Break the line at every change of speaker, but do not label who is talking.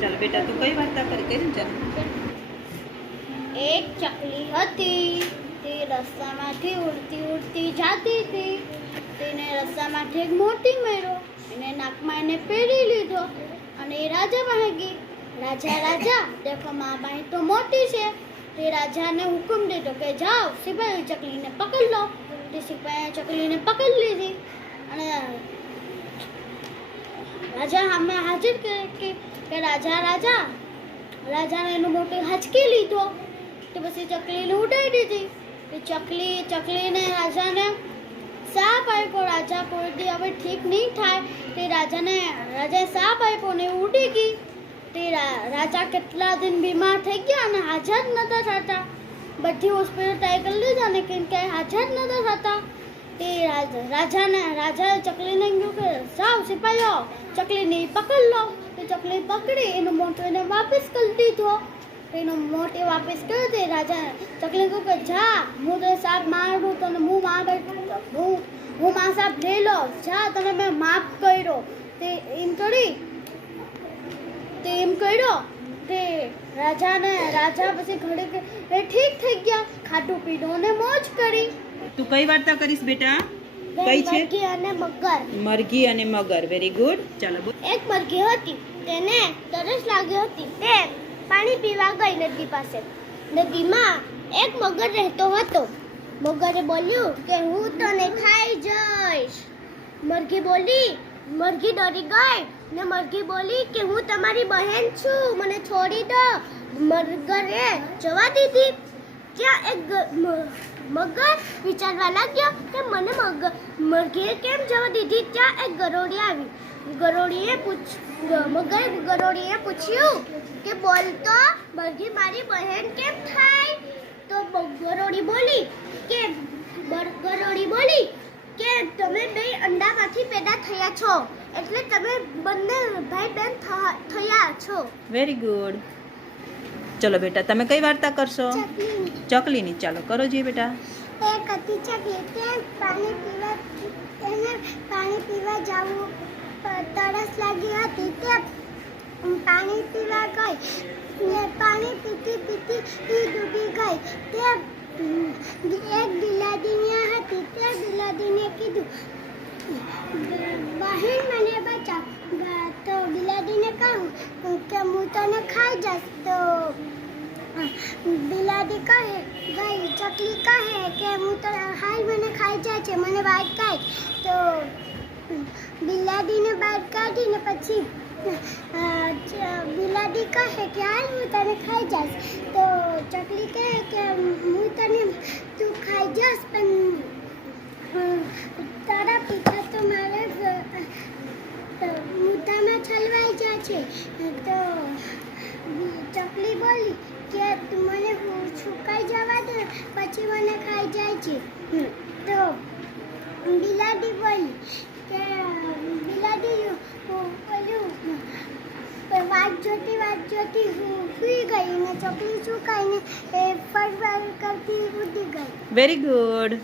ચાલો બેટા, તું કઈ વાર્તા કરી કરી ચાલ.
એક ચકલી હતી, તે રસ્તામાંથી ઉડતી ઉડતી જાતી હતી. તેને રસ્તામાંથી એક મોતી મેળો એને નાકમાં એને પહેરી લીધો અને એ રાજા પાસે રાજા રાજા, દેખો મા બાઈ તો મોટી છે. તે રાજાને હુકમ દીધો કે જાઓ, સિપાહી ચકલીને પકડ લો. તે સિપાહીએ ચકલીને પકડી લીધી અને રાજા સામે હાજર કે કે રાજા રાજા? રાજાને એનું મોટું હચકી લીધો. તો પછી ચકલીને ઉડાવી દીધી. એ ચકલી, ચકલીને રાજાને સાપ આપ્યો. રાજા કોઈ દી હવે ઠીક નહીં થાય. તે રાજાને, રાજાએ સાપ આપ્યો ને ઉડી ગઈ. તે રાજા કેટલા દિન બીમાર થઈ ગયા અને હાજર નતા થતા. બધી હોસ્પિટલ ટ્રાય કરી લીધા ને કેમ કે હાજર નતા થતા. તે રાજ- રાજાને, રાજાએ ચકલીને કહ્યું કે, જાઓ સિપાહીઓ ચકલીને પકડ લો. તે ચકલી પકડી, એનો મોટો એને વાપસ કરી દીધો. એનો મોટે વાપસ કર્યો તે રાજા ચકલી કહ્યું કે, જા, હું તો સાપ મારું તને હું માં હું હું મા સાપ લઈ લો જા, તને મેં માફ કર્યો. તે એમ કરી, તે એમ કર્યો. તે રાજાને, રાજા પછી એ ઠીક થઈ ગયા. ખાટું પીધું અને મોજ કરી.
કઈ વાર્તા કરીશ બેટા? કઈ છે?
મરઘી અને મગર.
મરઘી અને મગર. વેરી ગુડ ચાલો
એક મરઘી હતી. તેને તરસ લાગી હતી. તે પાણી પીવા ગઈ નદી પાસે. નદીમાં એક મગર રહેતો હતો. મગરે બોલ્યું કે હું તને ખાઈ જઈશ. મરઘી બોલી મરઘી ડરી ગઈ? ને મરઘી બોલી કે હું તમારી બહેન છું. મને છોડી દો. મગરે જવા દીધી. ત્યાં એક મગર વિચારવા લાગ્યો કે મને મગ મરઘીએ કેમ જવા દીધી? ત્યાં એક ગરોળી આવી. ગરોળીએ પૂછ મગર ગરોળીએ પૂછ્યું કે બોલ તો મરઘી મારી બહેન કેમ થાય? તો ગરોળી બોલી કે ગરોળી બોલી કે તમે બે અંડામાંથી પેદા થયા છો. એટલે તમે બંને ભાઈ બહેન થયા છો.
વેરી ગુડ ચલો બેટા તમે કઈ વાર્તા કરશો? ચકલીની. ચાલો કરો જોઈએ બેટા.
એક હતી ચકલી તે પાણી પીવા એને પાણી પીવા જવું તરસ લાગી હતી તે પાણી પીવા ગઈ. ને પાણી પીતી પીતી ડૂબી ગઈ. તે એક બિલાડી હતી તે બિલાડીને કીધું બહેન મને બચાવ. તો બિલાડીને કહું કે હું તને ખાઈ જશ તો? બિલાડી કહે ગઈ ચકલી કહે કે હું તો હાલ મને ખાઈ જાય છે, મને બહાર કાઢ. તો બિલાડીને બહાર કાઢીને પછી બિલાડી કહે કે, હાલ હું તને ખાઈ જઈશ. તો ચકલી કહે કે, હું તને, તું ખાઈ જઈશ, પણ તારા પિતા તો મારે અ, અ, મુદ્દામાં છલવાઈ જાય છે તો ચકલી બોલી કે તું મને છુકાઈ જવા દે પછી ખાઈ જાય છે. તો બિલાડી બોલી, કે બિલાડી વાત જોતી વાત જોતી હું સૂઈ ગઈ ને ચકલી સુકાઈને એ ફરફર કરતી ઉડી ગઈ.
Very good